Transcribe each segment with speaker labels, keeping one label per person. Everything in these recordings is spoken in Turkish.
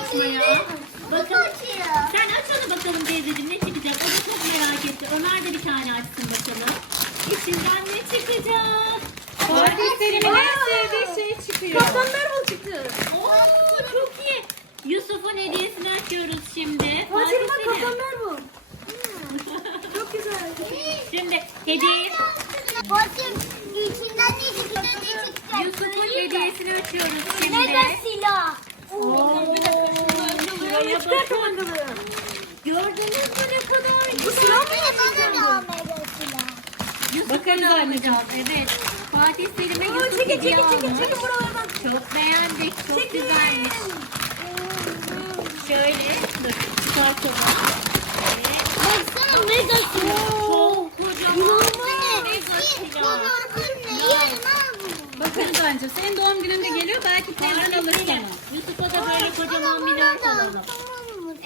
Speaker 1: açmaya. Bakın.
Speaker 2: açıyor.
Speaker 1: Sen aç onu bakalım teyzeciğim ne çıkacak. O da çok merak etti. Ömer de bir tane açsın bakalım. İçinden ne çıkacak?
Speaker 3: Fatih Selim'in en sevdiği şey çıkıyor.
Speaker 4: Kaptan Marvel çıktı.
Speaker 1: Oo çok iyi. Yusuf'un hediyesini açıyoruz şimdi.
Speaker 4: Fatih
Speaker 1: Fatih
Speaker 4: bak
Speaker 1: Selim.
Speaker 4: Kaptan Marvel. Çok güzel.
Speaker 1: Şimdi hediyeyi
Speaker 2: Fatih içinden ne çıkacak?
Speaker 1: Yusuf'un hediyesini açıyoruz şimdi.
Speaker 2: Mega silah.
Speaker 1: Gördünüz mü ne kadar
Speaker 2: Bu silah mı
Speaker 3: Bakarız anneciğim.
Speaker 1: Evet. Fatih Selim'e Yusuf
Speaker 4: çekin çekin çekin çekin buralardan.
Speaker 1: Çok beğendik. Çok güzelmiş. Şöyle dur çıkartalım. Evet.
Speaker 2: Baksana mega.
Speaker 1: Çok kocaman.
Speaker 3: Bakarız anca. Senin doğum gününde geliyor. Belki teyzen alır sana.
Speaker 1: Yusuf'a da böyle kocaman bir.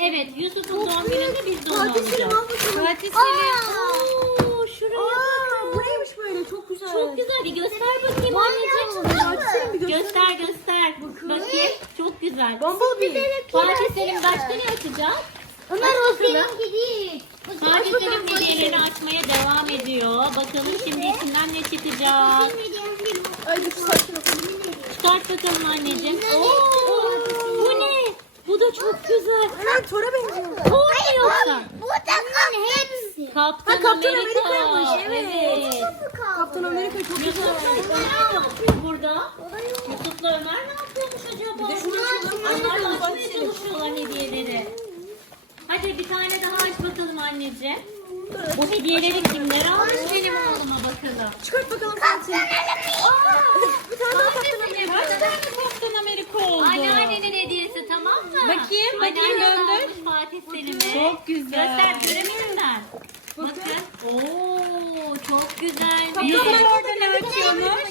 Speaker 1: Evet Yusuf'un doğum gününde biz de onu
Speaker 4: Fatih
Speaker 1: alacağız.
Speaker 4: al bakalım.
Speaker 3: Fatih Selim.
Speaker 1: Oo, şuraya
Speaker 4: Aa,
Speaker 1: bakın.
Speaker 4: bu neymiş böyle? Çok güzel.
Speaker 1: Çok güzel. Bir göster bakayım anneciğim.
Speaker 4: Fatih Selim bir göster.
Speaker 1: Göster göster. Bakayım. Çok güzel.
Speaker 4: Bumblebee.
Speaker 1: Fatih Selim başka ne açacak?
Speaker 2: Ömer o.
Speaker 1: Fatih Selim hediyelerini açmaya devam ediyor. Bakalım şimdi içinden ne çıkacak?
Speaker 4: Ay bir saçma.
Speaker 1: Çıkart bakalım anneciğim. Oo? Bu da çok güzel.
Speaker 4: Evet Thor'a benziyor.
Speaker 1: O mu yoksa?
Speaker 2: Bu takım hepsi.
Speaker 1: Kaptan,
Speaker 4: Ha, Kaptan
Speaker 1: Amerika.
Speaker 4: Amerika'ymış, evet. Kaptan Amerika çok güzel.
Speaker 1: Yusuf'la Ömer ne yapıyor burada? Yusuf'la Ömer ne yapıyormuş acaba?
Speaker 4: Bir de şunu açalım.
Speaker 1: Onlar da
Speaker 4: Ay,
Speaker 1: açmaya
Speaker 4: Fatih.
Speaker 1: çalışıyorlar hediyeleri. Hadi bir tane daha aç bakalım anneciğim. Bu hediyeleri kimler almış benim oğluma bakalım.
Speaker 4: Çıkart bakalım Fatih. Bir tane daha Kaptan Amerika.
Speaker 3: Kaç tane Kaptan Amerika oldu?
Speaker 1: Anneannenin hediyesi tamam mı?
Speaker 3: Bakayım, bakayım,
Speaker 1: Anneannen
Speaker 3: döndür.
Speaker 1: almış Fatih Selim'e.
Speaker 3: Çok güzel.
Speaker 1: Göster göremiyorum ben. Bakın. Oo çok güzelmiş.
Speaker 3: Yusuf orada ne açıyormuş?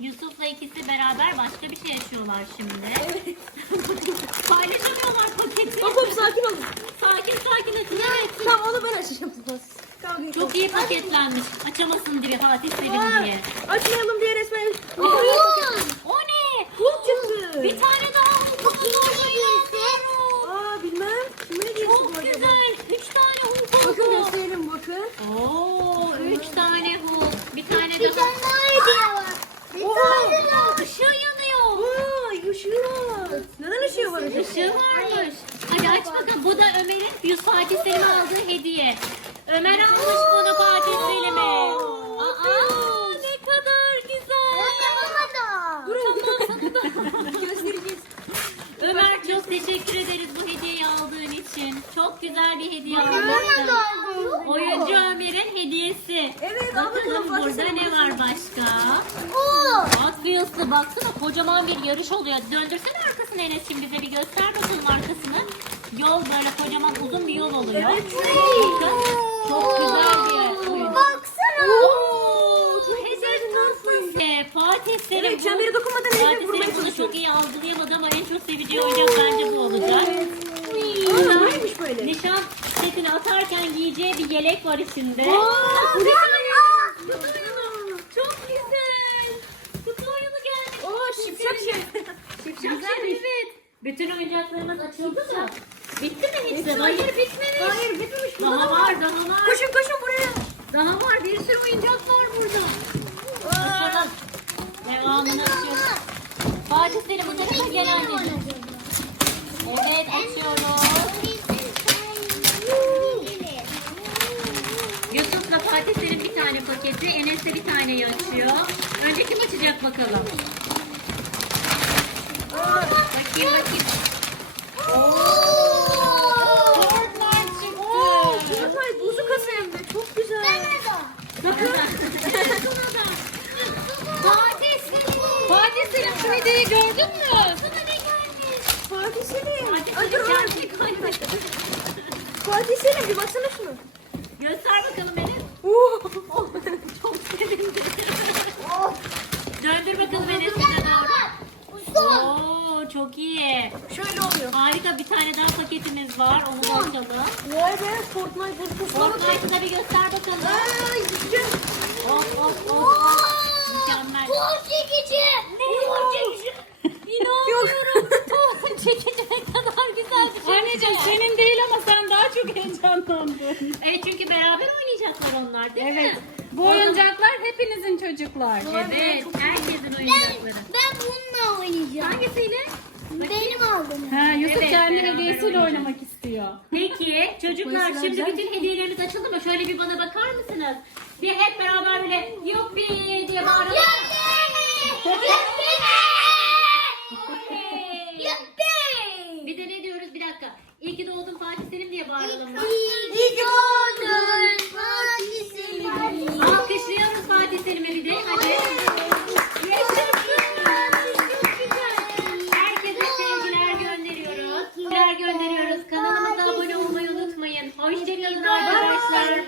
Speaker 1: Yusuf'la ikisi beraber başka bir şey yaşıyorlar şimdi. Paylaşamıyorlar paketi.
Speaker 4: Hop hop sakin olun.
Speaker 1: Sakin sakin açın.
Speaker 4: Tamam onu ben açacağım. Kavga.
Speaker 1: Çok iyi paketlenmiş. Açamasın diye Fatih Selim diye.
Speaker 4: Açmayalım diye resmen.
Speaker 1: O ne?
Speaker 4: Hulk çıktı.
Speaker 1: Bir tane daha Hulk'umuz
Speaker 4: Aa bilmem. Kimin hediyesi bu
Speaker 1: Çok
Speaker 4: acaba?
Speaker 1: güzel. Üç tane Hulk
Speaker 4: Bakın
Speaker 1: oldu.
Speaker 4: gösterelim bakın.
Speaker 1: Oo, üç tane Hulk. Bir tane
Speaker 2: Bir
Speaker 1: daha.
Speaker 2: tane daha hediye var. Bir
Speaker 4: Oo.
Speaker 2: tane daha.
Speaker 1: Işığı yanıyor.
Speaker 4: Vay ışığı var. Neden ışığı var acaba?
Speaker 1: Işığı varmış. Hadi aç bakalım. Bu da Ömer'in Yusuf Fatih Selim'e aldığı hediye. Ömer almış bunu Fatih Selim'e. Aa, ne kadar güzel. Ömer çok teşekkür ederiz bu hediyeyi aldığın için. Çok güzel bir hediye almışsın. Oyuncu Ömer'in hediyesi.
Speaker 4: Evet, al
Speaker 1: Bakalım burada ne var başka?
Speaker 2: Bu.
Speaker 1: Hot Wheels'lı baksana kocaman bir yarış oluyor. Döndürsene arkasını Enes'cim bize bir göster bakalım arkasını. Yol böyle kocaman uzun bir yol oluyor.
Speaker 4: Evet.
Speaker 1: Bakın çok güzel bir oyun.
Speaker 2: Baksana.
Speaker 1: Oo, hedef nasıl? Ee, Fatih Selim
Speaker 4: Evet, çembere dokunmadan
Speaker 1: Fatih
Speaker 4: vurmaya çalışıyor.
Speaker 1: çok iyi algılayamadı ama en çok seveceği oyuncak bence bu olacak.
Speaker 4: Aa, bu neymiş böyle?
Speaker 1: Nişan setini atarken giyeceği bir yelek var içinde.
Speaker 4: Aa,
Speaker 1: Kutu
Speaker 4: bu ne?
Speaker 1: oyunu. Çok güzel. Kutu oyunu geldi.
Speaker 4: Aa, şipşak şey.
Speaker 1: Güzel evet. Bütün oyuncaklarımız açıldı mı? Hepsi? Hayır bitmemiş.
Speaker 4: Hayır gitmemiş. bu
Speaker 1: Daha var daha var.
Speaker 4: Koşun koşun buraya.
Speaker 1: Daha var bir sürü oyuncak var burada. Açalım. Devamını açıyoruz. Fatih Selim bu tarafa gel anneciğim. Evet açıyoruz. Yusuf'la Fatih Selim bir tane paketi, Enes de bir taneyi açıyor. Önce kim açacak bakalım? Bakayım bakayım. Fortnite çıktı.
Speaker 4: Fortnite buzu kasa hem de çok güzel.
Speaker 1: Bakın. Fatih Selim. Fatih Selim şu videoyu gördün mü? Sana ne gelmiş?
Speaker 4: Fatih Selim.
Speaker 1: Hadi
Speaker 4: Ay,
Speaker 1: hadi
Speaker 4: dur, dur.
Speaker 1: geldik hadi.
Speaker 4: Fatih Selim bir baksana şunu.
Speaker 1: Göster bakalım Enes.
Speaker 4: Oo.
Speaker 1: Çok sevindim. Döndür bakalım Enes'ine doğru. Oo çok iyi.
Speaker 4: Şöyle oluyor.
Speaker 1: Harika bir tane daha paketimiz var. Onu da açalım.
Speaker 4: Vay be Fortnite buzu kasa.
Speaker 1: Fortnite'ı da bir göster bakalım.
Speaker 4: Ay.
Speaker 1: Of of of. Mükemmel.
Speaker 2: Bu çekici.
Speaker 1: Ne? İnanmıyorum. Tohum çekici.
Speaker 3: Çok heyecanlandım.
Speaker 1: Evet çünkü beraber oynayacaklar onlar değil
Speaker 3: Evet.
Speaker 1: mi?
Speaker 3: Bu oyuncaklar hepinizin çocuklar.
Speaker 1: Evet. Herkesin
Speaker 2: Ben,
Speaker 1: oyuncakları.
Speaker 2: ben bununla oynayacağım.
Speaker 1: Hangisiyle?
Speaker 2: Benim aldım.
Speaker 3: Ha, Yusuf
Speaker 1: Evet,
Speaker 3: kendi
Speaker 1: beraber
Speaker 3: hediyesiyle
Speaker 1: oynayacağız.
Speaker 3: oynamak istiyor.
Speaker 1: Peki çocuklar şimdi
Speaker 3: güzel.
Speaker 1: bütün hediyelerimiz açıldı mı? Şöyle bir bana bakar mısınız? Bir hep beraber böyle yuppi diye bağıralım. Okey. Bir de ne diyoruz? Bir dakika. İyi ki doğdun Fatih Selim diye bağıralım mı? Alkışlıyoruz Fatih Selim'e bir de. Hadi. Herkese sevgiler gönderiyoruz. Sevgiler gönderiyoruz. Kanalımıza abone olmayı unutmayın. Hoşçakalın arkadaşlar.